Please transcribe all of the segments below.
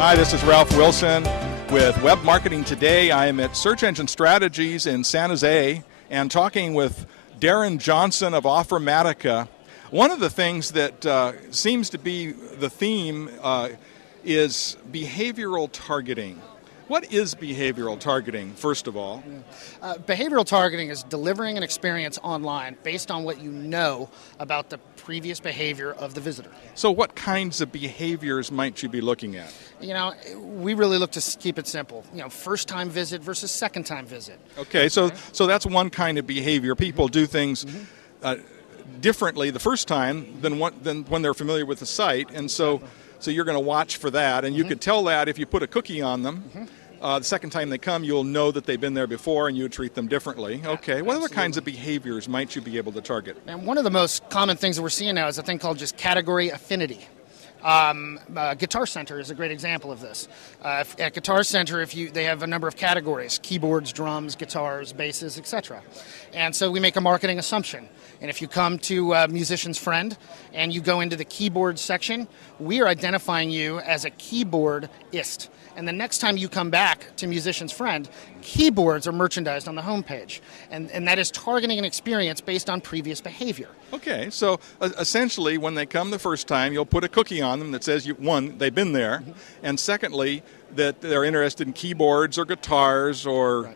Hi, this is Ralph Wilson with Web Marketing Today. I am at Search Engine Strategies in San Jose and talking with Darren Johnson of Offermatica. One of the things that seems to be the theme is behavioral targeting. What is behavioral targeting, first of all? Behavioral targeting is delivering an experience online based on what you know about the previous behavior of the visitor. So what kinds of behaviors might you be looking at? You know, we really look to keep it simple. You know, first-time visit versus second-time visit. Okay, so that's one kind of behavior. People do things differently the first time than when they're familiar with the site, and so you're going to watch for that, and you could tell that if you put a cookie on them. The second time they come, you'll know that they've been there before and you would treat them differently. Okay, what other kinds of behaviors might you be able to target? And one of the most common things that we're seeing now is a thing called just category affinity. Guitar Center is a great example of this. At Guitar Center, they have a number of categories: keyboards, drums, guitars, basses, etc. And so we make a marketing assumption. And if you come to Musician's Friend and you go into the keyboard section, we are identifying you as a keyboardist. And the next time you come back to Musician's Friend, keyboards are merchandised on the homepage. And that is targeting an experience based on previous behavior. Okay, so essentially when they come the first time, you'll put a cookie on them that says, one, they've been there, and secondly, that they're interested in keyboards or guitars or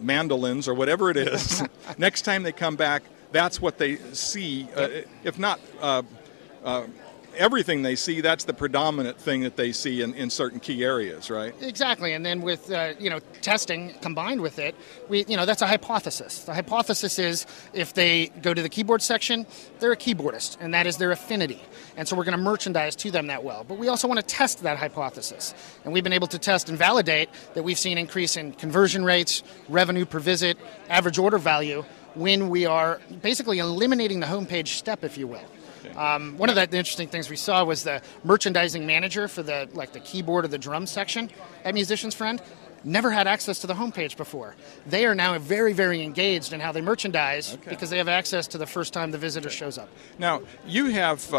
mandolins or whatever it is. Next time they come back, that's what they see. If not everything they see, that's the predominant thing that they see in certain key areas, right? Exactly, and then with testing combined with it, that's a hypothesis. The hypothesis is if they go to the keyboard section, they're a keyboardist, and that is their affinity. And so we're going to merchandise to them that well. But we also want to test that hypothesis. And we've been able to test and validate that we've seen an increase in conversion rates, revenue per visit, average order value, when we are basically eliminating the homepage step, if you will. One of the interesting things we saw was the merchandising manager for the keyboard or the drum section at Musician's Friend never had access to the homepage before. They are now very, very engaged in how they merchandise because they have access to the first time the visitor shows up. Now, you have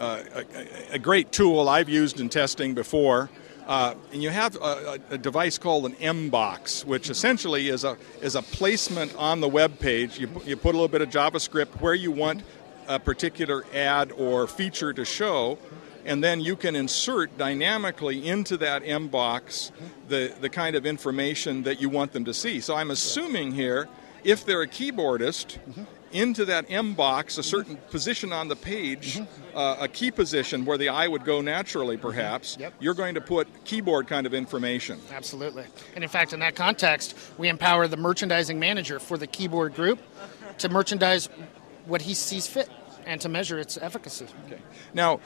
a great tool I've used in testing before. And you have a device called an M-Box, which essentially is a placement on the web page. You put a little bit of JavaScript where you want a particular ad or feature to show, and then you can insert dynamically into that M-Box the kind of information that you want them to see. So I'm assuming here, if they're a keyboardist, into that M-Box, a certain position on the page, a key position where the eye would go naturally perhaps, you're going to put keyboard kind of information. Absolutely. And in fact, in that context, we empower the merchandising manager for the keyboard group to merchandise what he sees fit and to measure its efficacy. Okay. Now,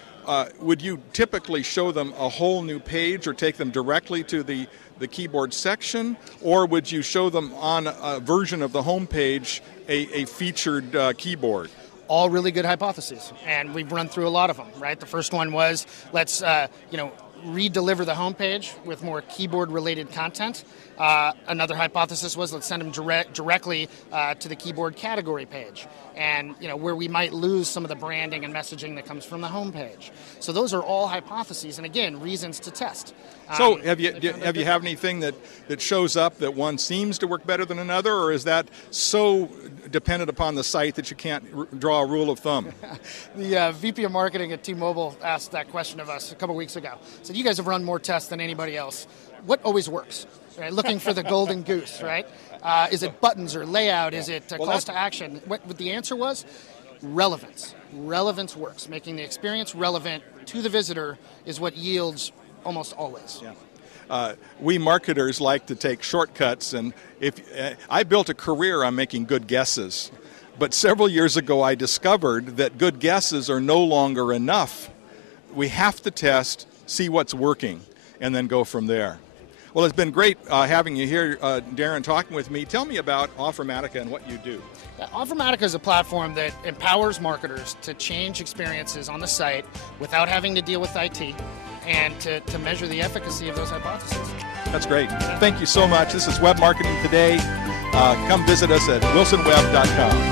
would you typically show them a whole new page or take them directly to the keyboard section, or would you show them on a version of the home page a featured keyboard? All really good hypotheses, and we've run through a lot of them, right? The first one was let's re-deliver the homepage with more keyboard-related content. Another hypothesis was let's send them directly to the keyboard category page, and where we might lose some of the branding and messaging that comes from the homepage. So those are all hypotheses, and again, reasons to test. So have you have anything that shows up that one seems to work better than another, or is that so dependent upon the site that you can't draw a rule of thumb? The VP of Marketing at T-Mobile asked that question of us a couple weeks ago. Said, you guys have run more tests than anybody else. What always works? Right? Looking for the golden goose, right? Is it buttons or layout? Is it calls to action? What the answer was? Relevance. Relevance works. Making the experience relevant to the visitor is what yields almost always. Yeah. We marketers like to take shortcuts, and I built a career on making good guesses, but several years ago I discovered that good guesses are no longer enough. We have to test, see what's working, and then go from there. Well, it's been great having you here, Darren, talking with me. Tell me about Offermatica and what you do. Offermatica is a platform that empowers marketers to change experiences on the site without having to deal with IT and to measure the efficacy of those hypotheses. That's great. Thank you so much. This is Web Marketing Today. Come visit us at wilsonweb.com.